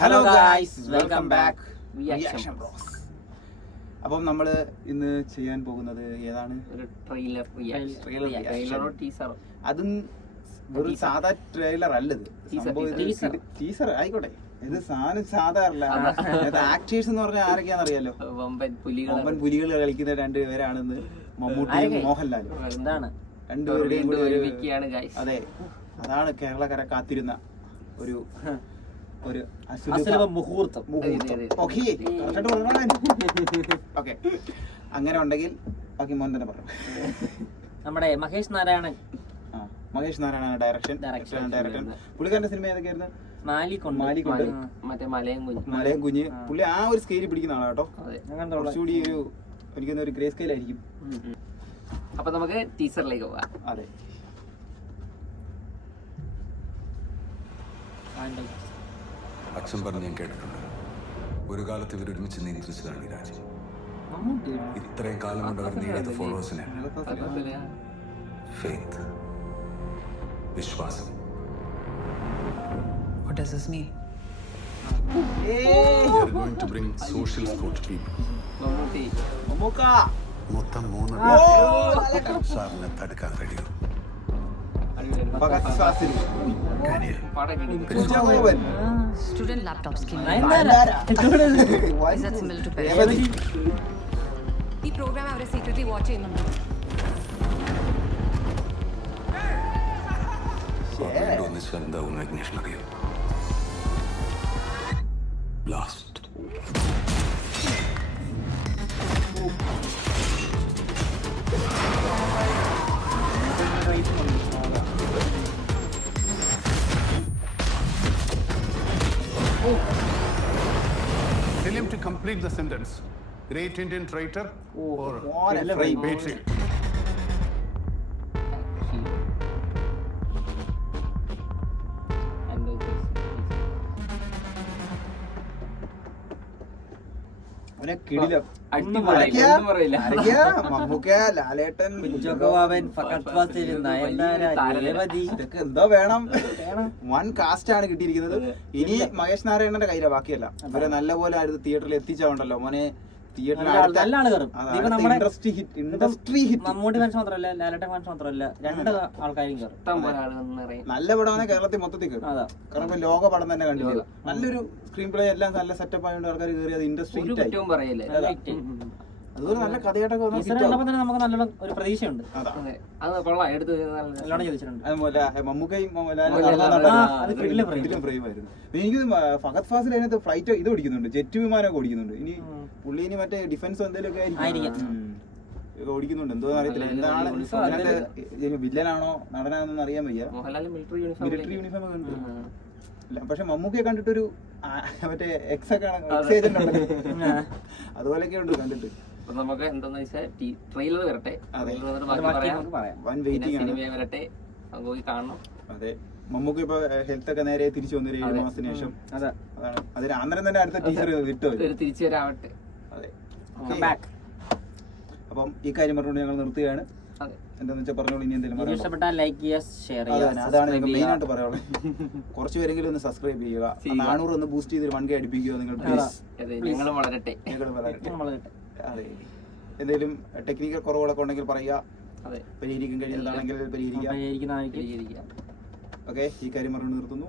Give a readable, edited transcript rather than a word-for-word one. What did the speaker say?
Hello guys, welcome back reaction bros. അപ്പം നമ്മൾ ഇന്ന് ചെയ്യാൻ പോകുന്നത് ഏതാണ്? ഒരു ട്രെയിലർ ടീസറോ? അതും ഒരു സാധാ ട്രെയിലർ അല്ലത്, ടീസർ ആയിക്കോട്ടെ. ഇത് സാധനം സാധാരണ ആക്ടേഴ്സ് എന്ന് പറഞ്ഞാൽ ആരൊക്കെയാന്ന് അറിയാലോ? വമ്പൻ പുലികൾ കളിക്കുന്ന രണ്ടുപേരാണെന്ന് മമ്മൂട്ടിയും മോഹൻലാലും. രണ്ടുപേരുടെയും അതെ, അതാണ് കേരളക്കര കാത്തിരുന്ന ഒരു മുഹൂർത്തം. അങ്ങനെ ഉണ്ടെങ്കിൽ ബാക്കി മോൻ തന്നെ പറഞ്ഞു. നമ്മുടെ മഹേഷ് നാരായണൻ ഡയറക്ഷൻ. പുള്ളിക്കാരന്റെ സിനിമ ഏതൊക്കെയായിരുന്നു? മാലിക്കൊണ്ട്, മറ്റേ മലയും കുഞ്ഞ്. പുള്ളി ആ ഒരു സ്കെയിലിൽ പിടിക്കുന്ന ആളാ കേട്ടോ. കുറച്ചുകൂടി എനിക്കൊന്ന് ഒരു ഗ്രേ സ്കെയിൽ ആയിരിക്കും. അപ്പൊ നമുക്ക് ടീസറിലേക്ക് പോവാം. അതെ, അച്ഛൻ പറഞ്ഞ് ഞാൻ കേട്ടിട്ടുണ്ട്, ഒരു കാലത്ത് ഇവർ ഒരുമിച്ച് നിയന്ത്രിച്ചതാണ് ഈ രാജ്യം. ഇത്രയും കാലം കൊണ്ട് അവർ നേടാത്ത ഫോളോവേഴ്സിനെ ഫെയ്ത്ത്, വിശ്വാസം. What does this mean? They are going to bring social score to people. മൊത്തം 3 സാറിനെ തടുക്കാൻ കഴിയും. Student laptop scheme. Is that similar to pay? ഈ പ്രോഗ്രാം അവരെ സീക്രട്ടറി വാച്ച് ചെയ്യുന്നുണ്ട്. ഒന്നിച്ച് എന്താവും അന്വേഷണം അറിയോ? Blast. Tell him to complete the sentence. Great Indian traitor or patriot. Mammookka, Lalettan, എന്തോ വേണം. വൺ കാസ്റ്റ് ആണ് കിട്ടിയിരിക്കുന്നത്. ഇനി മഹേഷ് നാരായണന്റെ കയ്യില ബാക്കിയല്ല. ഇവരെ നല്ലപോലെ അടുത്ത് തിയേറ്ററിൽ എത്തിച്ചോണ്ടല്ലോ മോനെ. മമ്മൂട്ടി ഫാൻസ് മാത്രമല്ല, ലാലേട്ടൻ ഫാൻസ് മാത്രമല്ല, രണ്ട് ആൾക്കാരും കയറും. നല്ല പടമാണ്, കേരളത്തിൽ മൊത്തത്തിൽ കയറും. കാരണം ഇപ്പൊ ലോക പടം തന്നെ കണ്ടില്ല. നല്ലൊരു സ്ക്രീൻ പ്ലേ എല്ലാം നല്ല സെറ്റപ്പ് ആയതുകൊണ്ട് ആൾക്കാർ കയറി. അത് ഇൻഡസ്ട്രി അതുപോലെ നല്ല കഥയായിട്ടൊക്കെ നമുക്ക് നല്ല ഒരു പ്രതീക്ഷയുണ്ട്. അതുപോലെ മമ്മൂക്കയും ഫ്രെയിമായിരുന്നു. എനിക്ക് ഫഹദ് ഫാസിൽ അതിനകത്ത് ഫ്ലൈറ്റ് ഇത് ഓടിക്കുന്നുണ്ട്, ജെറ്റ് വിമാനമൊക്കെ ഓടിക്കുന്നുണ്ട്. ഇനി പുള്ളി ഇനി മറ്റേ ഡിഫൻസ് എന്തെങ്കിലുമൊക്കെ ഓടിക്കുന്നുണ്ട്. എന്തോ അറിയത്തില്ല എന്താണ് അതിനകത്ത്, വില്ലനാണോ നടനാണെന്ന് അറിയാൻ വയ്യ. മിലിറ്ററി യൂണിഫോം ഒക്കെ ഉണ്ട്. പക്ഷെ മമ്മൂക്കയെ കണ്ടിട്ടൊരു മറ്റേ എക്സേജന്റ് അതുപോലെയൊക്കെ ഉണ്ട് കണ്ടിട്ട്. നമുക്ക് എന്താന്ന് വെച്ചാൽ ട്രെയിലർ വരട്ടെ, വരട്ടെ, പോയി കാണണം. അതെ, മമ്മൂക്ക് ഇപ്പൊ ഹെൽത്ത് ഒക്കെ നേരെ തിരിച്ചു വന്നു 7 മാസത്തിന് ശേഷം. അതാണ് അതിന് അന്നേരം തന്നെ അടുത്ത ടീച്ചർ വിട്ടു തിരിച്ചു വരാവട്ടെ. അതെ, അപ്പം ഈ കാര്യം പറഞ്ഞുകൊണ്ട് ഞങ്ങൾ നിർത്തുകയാണ്. എന്താന്ന് വെച്ചാൽ പറഞ്ഞോളൂ. ഇനി എന്തെങ്കിലും ഇഷ്ടപ്പെട്ടാൽ ലൈക്ക് ചെയ്യുക, ഷെയർ ചെയ്യുക. അതാണ് മെയിൻ ആയിട്ട് പറയാനുള്ളത്. കുറച്ച് പേരെങ്കിലും ഒന്ന് സബ്സ്ക്രൈബ് ചെയ്യുക. 400 ഒന്ന് ബൂസ്റ്റ് ചെയ്ത് 1K അടിപ്പിക്കുക നിങ്ങൾ. വളരട്ടെ. അതെ, എന്തെങ്കിലും ടെക്നിക്കൽ കുറവുകളൊക്കെ ഉണ്ടെങ്കിൽ പറയുക. പരിഹരിക്കാൻ കഴിയുന്നതാണെങ്കിൽ പരിഹരിക്കാം. ഓക്കെ, ഈ കാര്യം പറഞ്ഞു നിർത്തുന്നു.